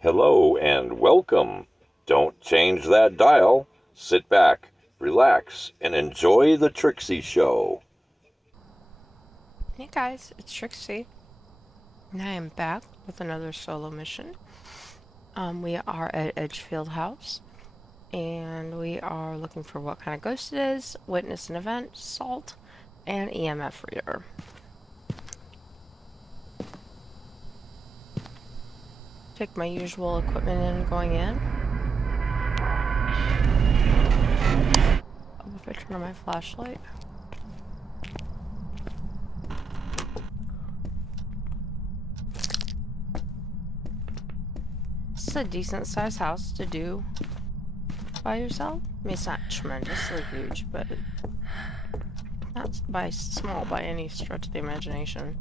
Hello and welcome. Don't change that dial. Sit back, relax, and enjoy the Trixie Show. Hey guys, it's Trixie, and I am back with another solo mission. We are at Edgefield House, and we are looking for what kind of ghost it is, witness an event, salt, and EMF reader. Take my usual equipment in going in. Oh, if I turn on my flashlight. This is a decent sized house to do by yourself. I mean, it's not tremendously huge, but not small by any stretch of the imagination.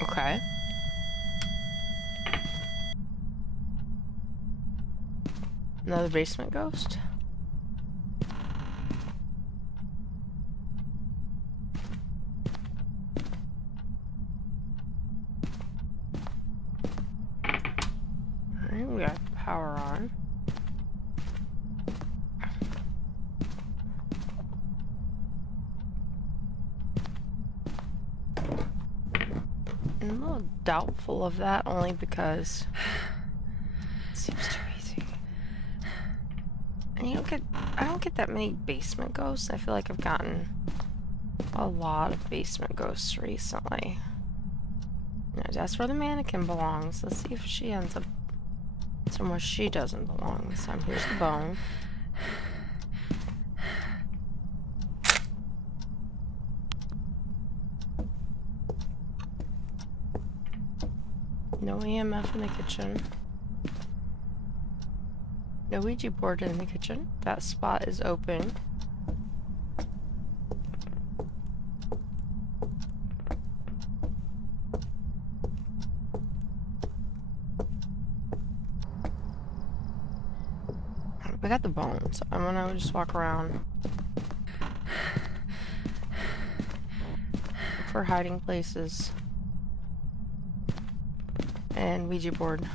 Okay. Another basement ghost? Alright, we got power on. I'm a little doubtful of that only because it seems too easy. And I don't get that many basement ghosts. I feel like I've gotten a lot of basement ghosts recently. Now, that's where the mannequin belongs. Let's see if she ends up somewhere she doesn't belong this time. Here's the bone. No EMF in the kitchen. No Ouija board in the kitchen. That spot is open. We got the bones. I'm gonna just walk around. Look for hiding places. And Ouija board.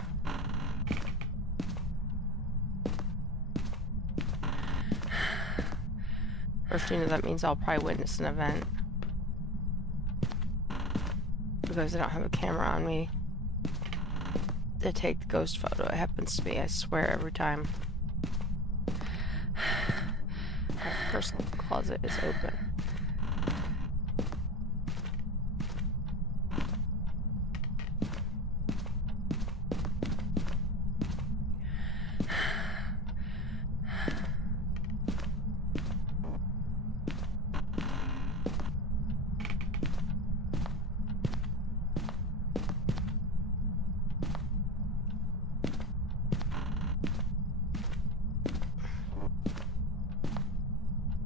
First, you know, that means I'll probably witness an event. Because I don't have a camera on me to take the ghost photo. It happens to me, I swear, every time. Our first closet is open.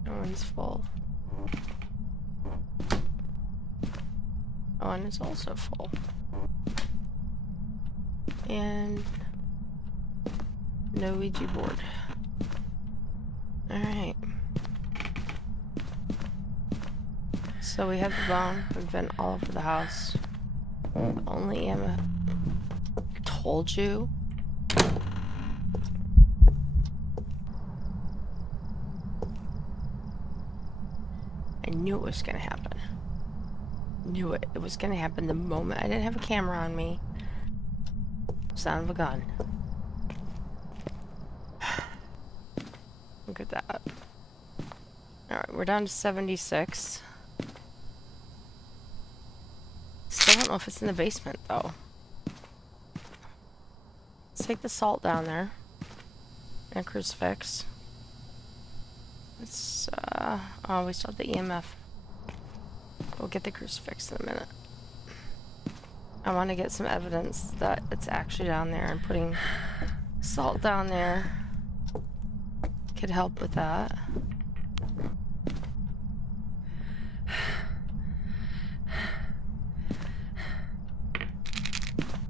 One's full. One is also full. And no Ouija board. Alright. So we have the bone. We've been all over the house. Only Emma told you. I knew it was gonna happen. Knew it. It was gonna happen the moment I didn't have a camera on me. Sound of a gun. Look at that. Alright, we're down to 76. Still don't know if it's in the basement, though. Let's take the salt down there. And a crucifix. Let's, oh, we still have the EMF. We'll get the crucifix in a minute. I want to get some evidence that it's actually down there, and putting salt down there could help with that.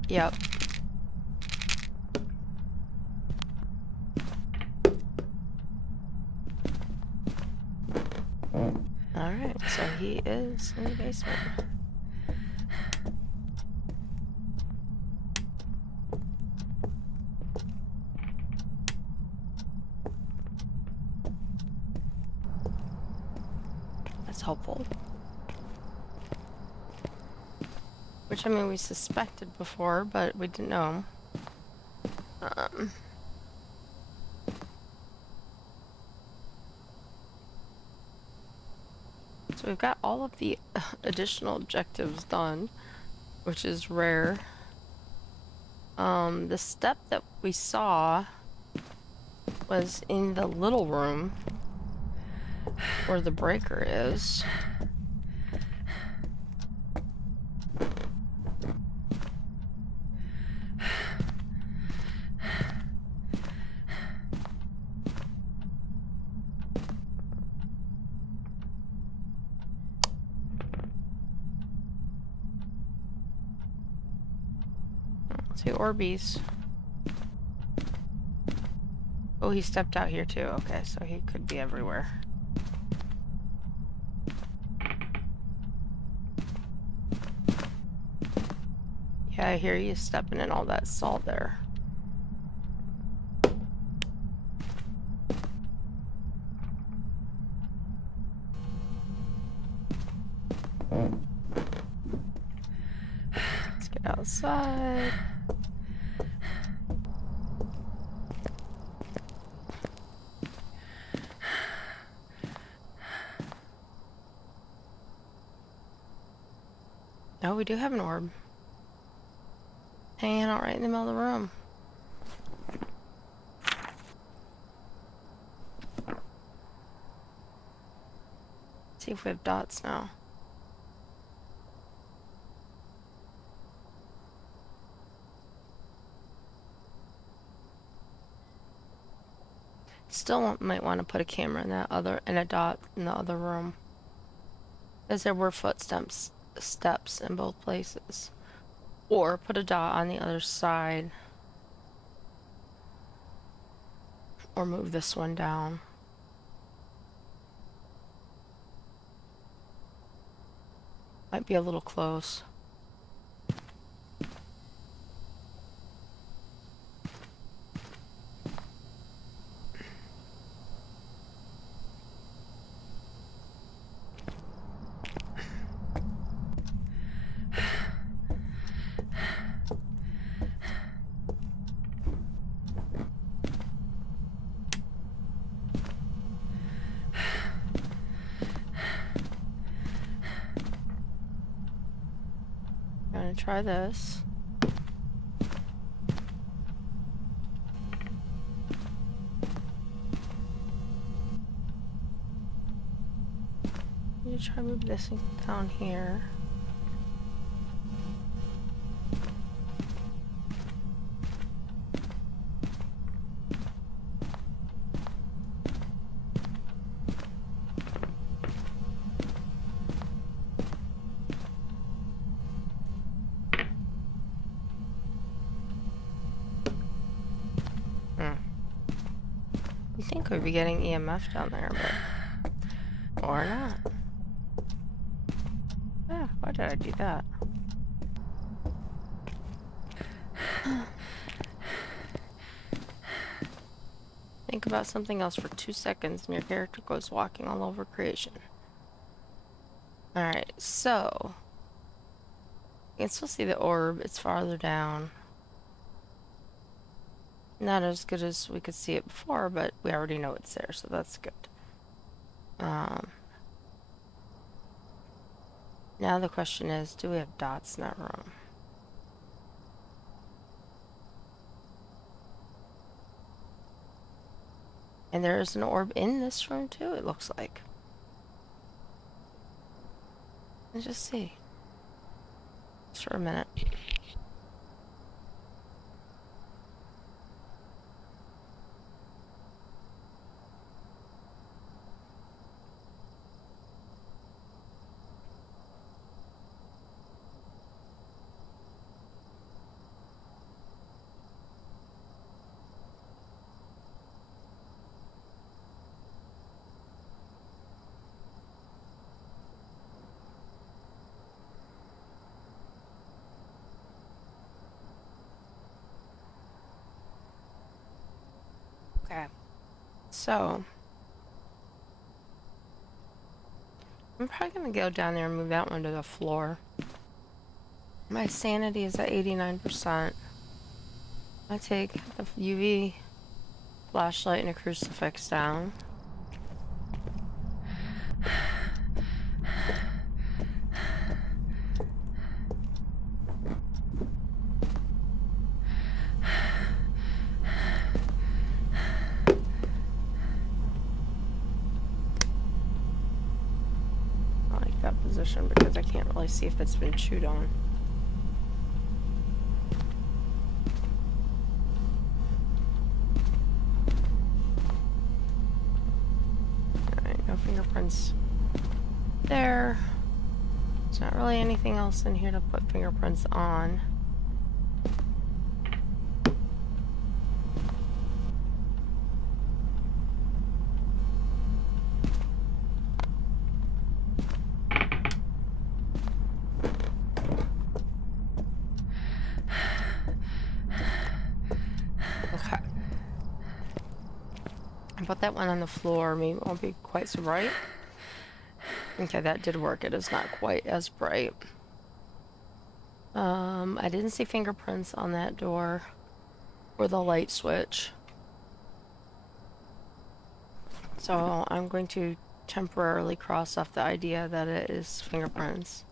Yep. Alright, so he is in the basement. helpful. Which, I mean, we suspected before, but we didn't know. So we've got all of the additional objectives done, which is rare. The step that we saw was in the little room where the breaker is. See Orbeez. Oh, he stepped out here too. Okay, so he could be everywhere. Yeah, I hear you stepping in all that salt there. Let's get outside. Oh, we do have an orb. Hanging out right in the middle of the room. See if we have dots now. Still might want to put a camera in that other, and a dot in the other room. Because there were steps in both places. Or put a dot on the other side. Or move this one down. Might be a little close. I'm gonna try this. I'm gonna try to move this down here. You think we'd be getting EMF down there, but... or not. Ah, why did I do that? Think about something else for 2 seconds and your character goes walking all over creation. Alright, so... you can still see the orb, it's farther down. Not as good as we could see it before, but we already know it's there, so that's good. Now the question is, do we have dots in that room? And there is an orb in this room too, it looks like. Let's just see. Just for a minute. Okay. So... I'm probably gonna go down there and move that one to the floor. My sanity is at 89%. I take the UV flashlight and a crucifix down. I like that position because I can't really see if it's been chewed on. Alright, no fingerprints there. There's not really anything else in here to put fingerprints on. Okay. I put that one on the floor. Maybe it won't be quite so bright. Okay, that did work. It is not quite as bright. I didn't see fingerprints on that door or the light switch. So I'm going to temporarily cross off the idea that it is fingerprints.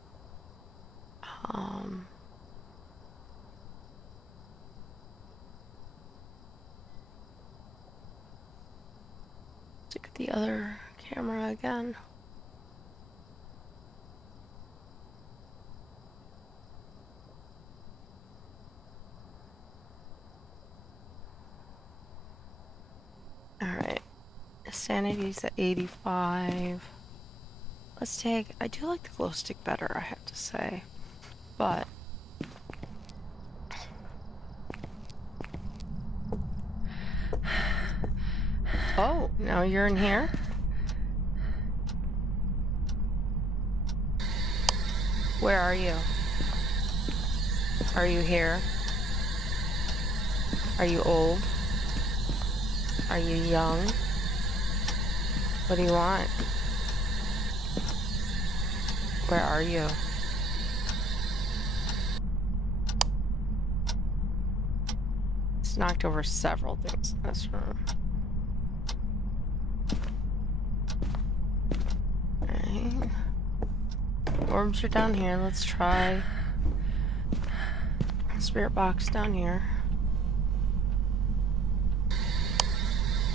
Look at the other camera again. Alright. Sanity's at 85. Let's take... I do like the glow stick better, I have to say. But... Oh, now you're in here? Where are you? Are you here? Are you old? Are you young? What do you want? Where are you? It's knocked over several things in this room. Alright. Orbs are down here. Let's try spirit box down here.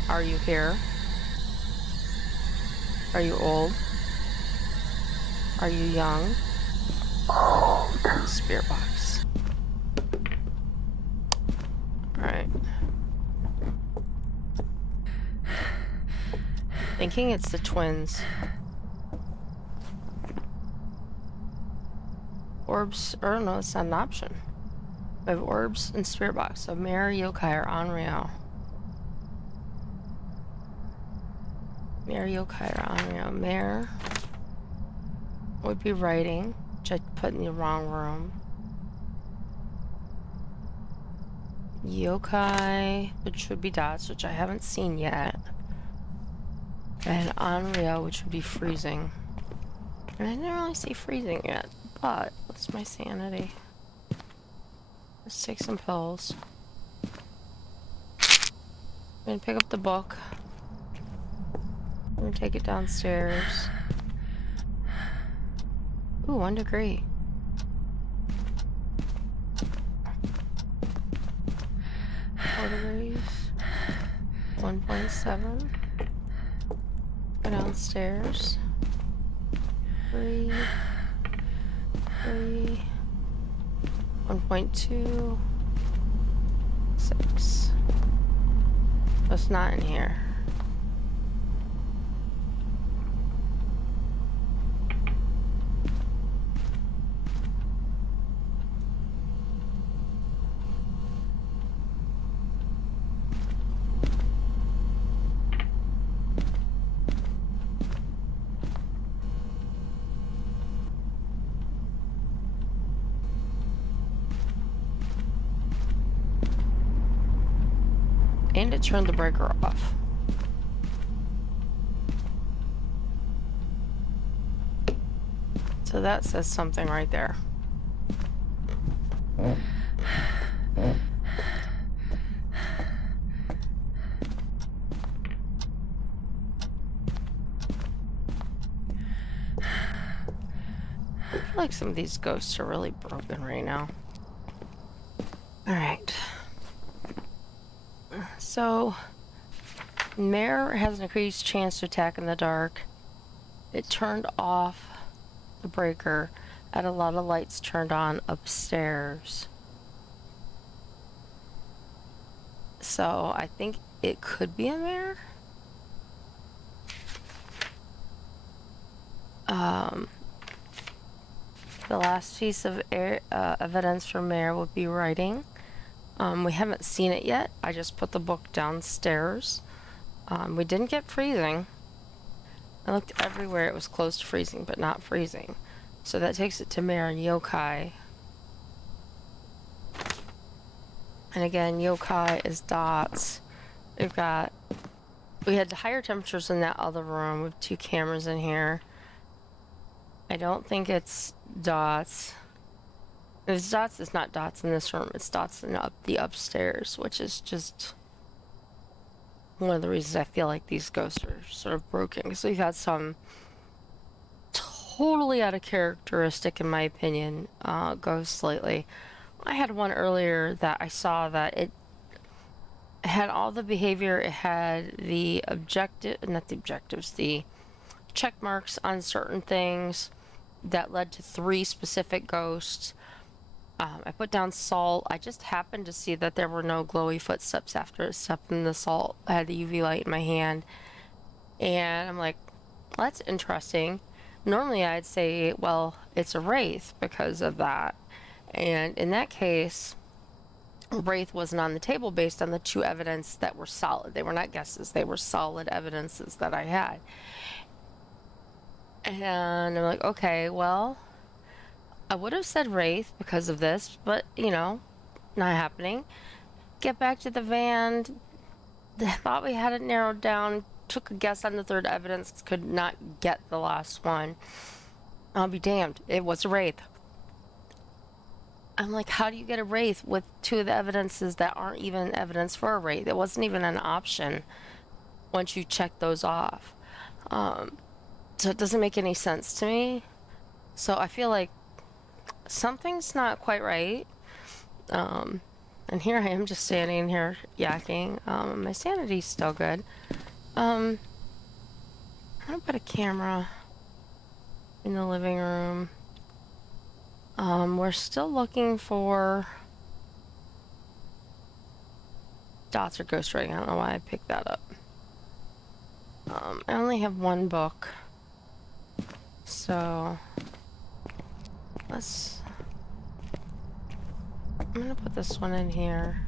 Are you here? Are you old? Are you young? Spirit box. Alright. Thinking it's the twins. Orbs, or no, it's not an option. We have orbs and spirit box, so Mare, Yokai, or Onryo. Mare, Yokai, or Onryo. Mare would be writing, which I put in the wrong room. Yokai, which would be dots, which I haven't seen yet. And Onryo, which would be freezing. And I didn't really see freezing yet, but what's my sanity? Let's take some pills. I'm gonna pick up the book. I'm gonna take it downstairs. Ooh, 1 degree. Four degrees. 1.7. Go downstairs. 3. 1.2. 6. It's not in here. And it turned the breaker off. So that says something right there. I feel like some of these ghosts are really broken right now. Alright. So, Mare has an increased chance to attack in the dark. It turned off the breaker. Had a lot of lights turned on upstairs. So, I think it could be a Mare. The last piece of evidence for Mare would be writing. We haven't seen it yet. I just put the book downstairs. We didn't get freezing. I looked everywhere. It was close to freezing, but not freezing. So that takes it to Mare and yokai. And again, yokai is dots. We had higher temperatures in that other room with 2 cameras in here. I don't think it's dots. If it's dots, it's not dots in this room. It's dots in the upstairs, which is just one of the reasons I feel like these ghosts are sort of broken. So we've had some totally out of characteristic, in my opinion, ghosts lately. I had one earlier that I saw that it had all the behavior. It had the the check marks on certain things that led to 3 specific ghosts. I put down salt. I just happened to see that there were no glowy footsteps after it stepped in the salt. I had the UV light in my hand. And I'm like, well, that's interesting. Normally I'd say, well, it's a wraith because of that. And in that case, wraith wasn't on the table based on the 2 evidence that were solid. They were not guesses. They were solid evidences that I had. And I'm like, okay, well, I would have said wraith because of this, but, you know, not happening. Get back to the van. I thought we had it narrowed down. Took a guess on the 3rd evidence. Could not get the last one. I'll be damned. It was a wraith. I'm like, how do you get a wraith with 2 of the evidences that aren't even evidence for a wraith? It wasn't even an option once you check those off. So it doesn't make any sense to me. So I feel like something's not quite right. And here I am just standing here yakking. My sanity's still good. I'm gonna put a camera in the living room. We're still looking for dots or ghost writing. I don't know why I picked that up. I only have 1 book. So I'm gonna put this one in here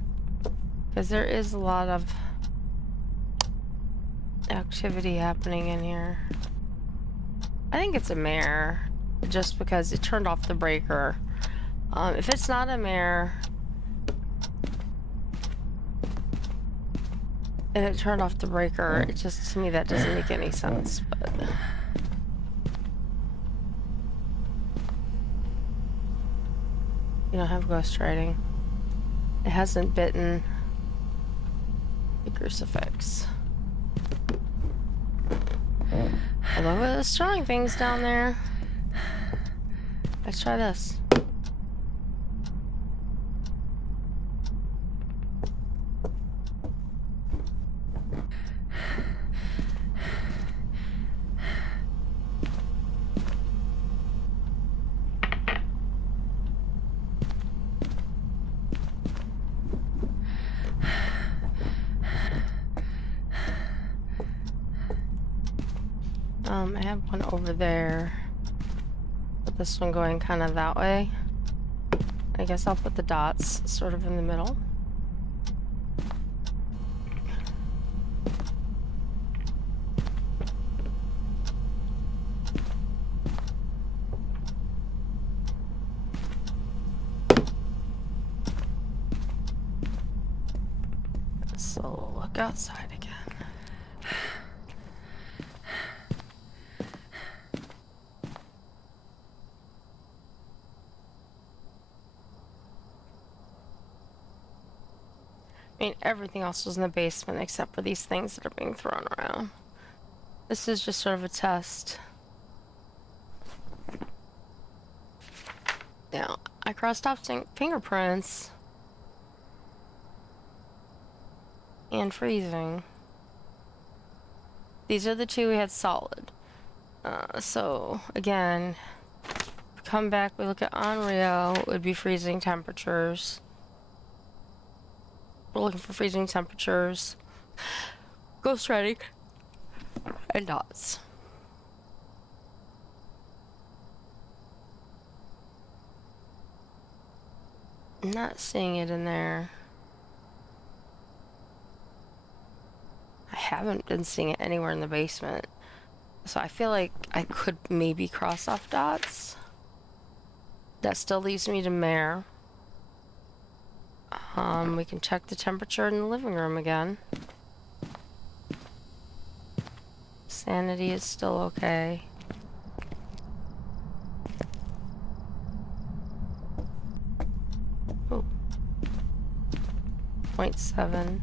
because there is a lot of activity happening in here. I think it's a mare just because it turned off the breaker. If it's not a mare and it turned off the breaker, it just, to me, that doesn't make any sense. But you don't have ghost writing. It hasn't bitten the crucifix. Although there's drawing things down there. Let's try this. I have one over there. Put this one going kind of that way. I guess I'll put the dots sort of in the middle. So look outside again. I mean, everything else was in the basement except for these things that are being thrown around. This is just sort of a test. Now, I crossed off fingerprints and freezing. These are the two we had solid. So, again, come back, we look at Onryo, it would be freezing temperatures. We're looking for freezing temperatures. Ghostwriting. And dots. I'm not seeing it in there. I haven't been seeing it anywhere in the basement. So I feel like I could maybe cross off dots. That still leaves me to Mare. We can check the temperature in the living room again. Sanity is still okay. Oh. 0.7.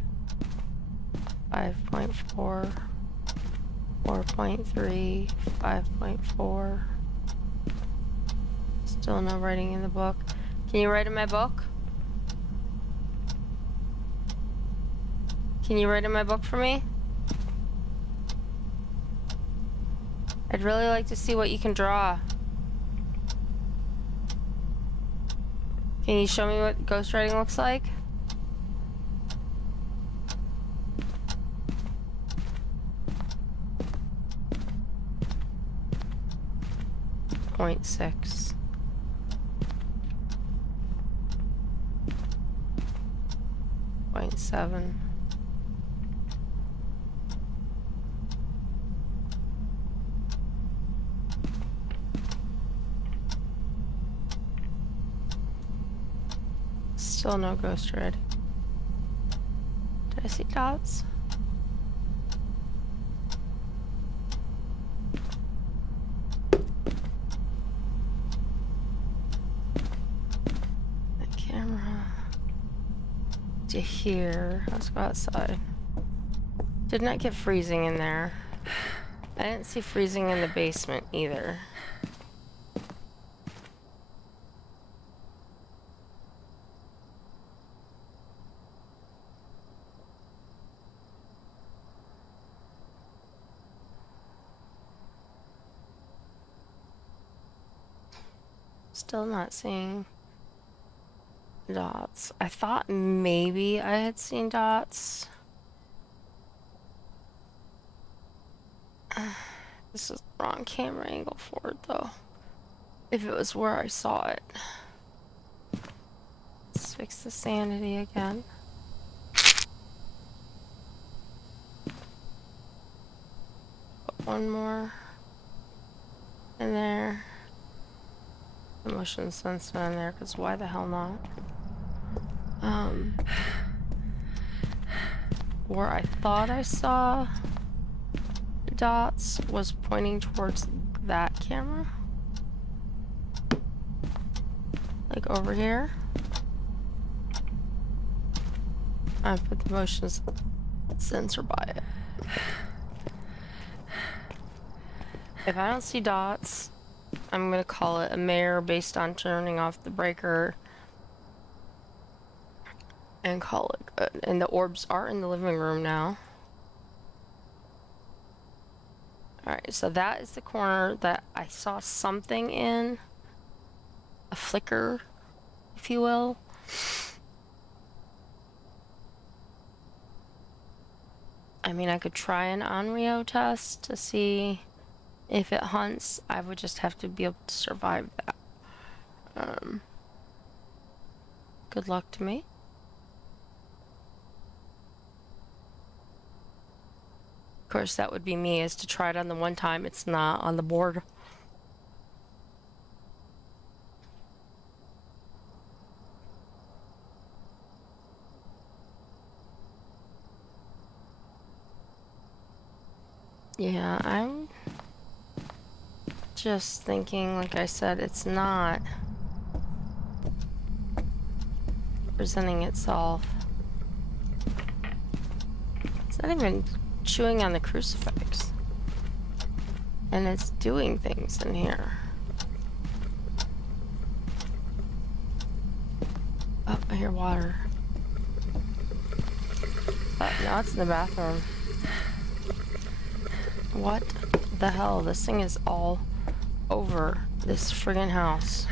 5.4. 4.3. 5.4. Still no writing in the book. Can you write in my book? Can you write in my book for me? I'd really like to see what you can draw. Can you show me what ghostwriting looks like? Point 6. Point 7. Still no ghost red. Did I see dots? The camera to here. Let's go outside. Did not get freezing in there. I didn't see freezing in the basement either. Still not seeing dots. I thought maybe I had seen dots. This is the wrong camera angle for it though. If it was where I saw it. Let's fix the sanity again. Put one more in there. The motion sensor in there, because why the hell not? Where I thought I saw dots was pointing towards that camera. Like over here. I put the motion sensor by it. If I don't see dots, I'm gonna call it a mare based on turning off the breaker and call it good. And the orbs are in the living room now. Alright, so that is the corner that I saw something in. A flicker, if you will. I mean, I could try an Onryo test to see if it hunts. I would just have to be able to survive that. Good luck to me. Of course, that would be me, is to try it on the one time it's not on the board. Yeah, I'm just thinking, like I said, it's not presenting itself. It's not even chewing on the crucifix. And it's doing things in here. Oh, I hear water. Oh, now it's in the bathroom. What the hell? This thing is all over this friggin' house.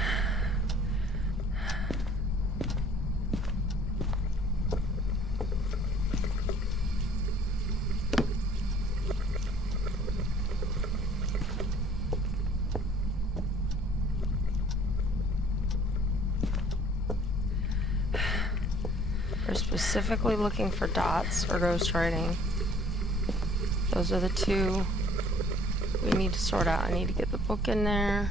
We're specifically looking for dots or ghostwriting. Those are the two we need to sort out. I need to get the book in there.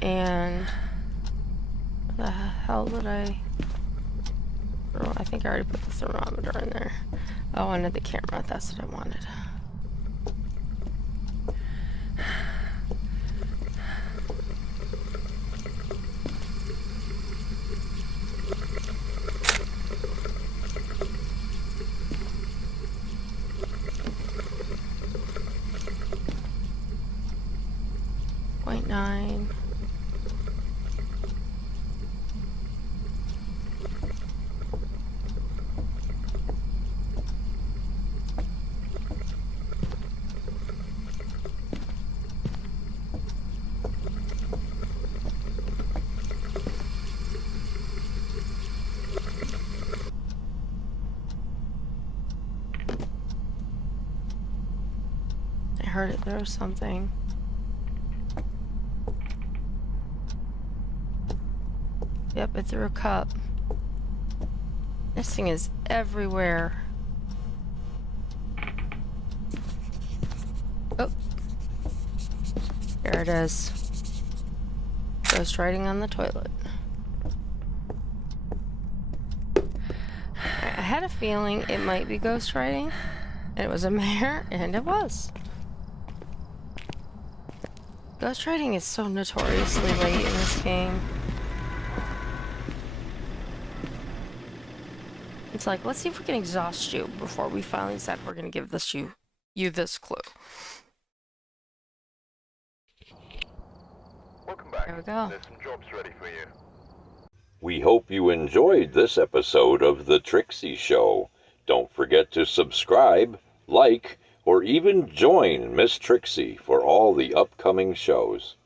And where the hell did I... Oh, I think I already put the thermometer in there. Oh, under the camera. That's what I wanted. .9. I heard it throw something. Yep, it threw a cup. This thing is everywhere. Oh. There it is. Ghostwriting on the toilet. I had a feeling it might be ghostwriting, and it was a mare, and it was. Ghostwriting is so notoriously late in this game. It's like, let's see if we can exhaust you before we finally decide we're going to give this you this clue. Welcome back. There we go. There's some jobs ready for you. We hope you enjoyed this episode of The Trixie Show. Don't forget to subscribe, like, or even join Miss Trixie for all the upcoming shows.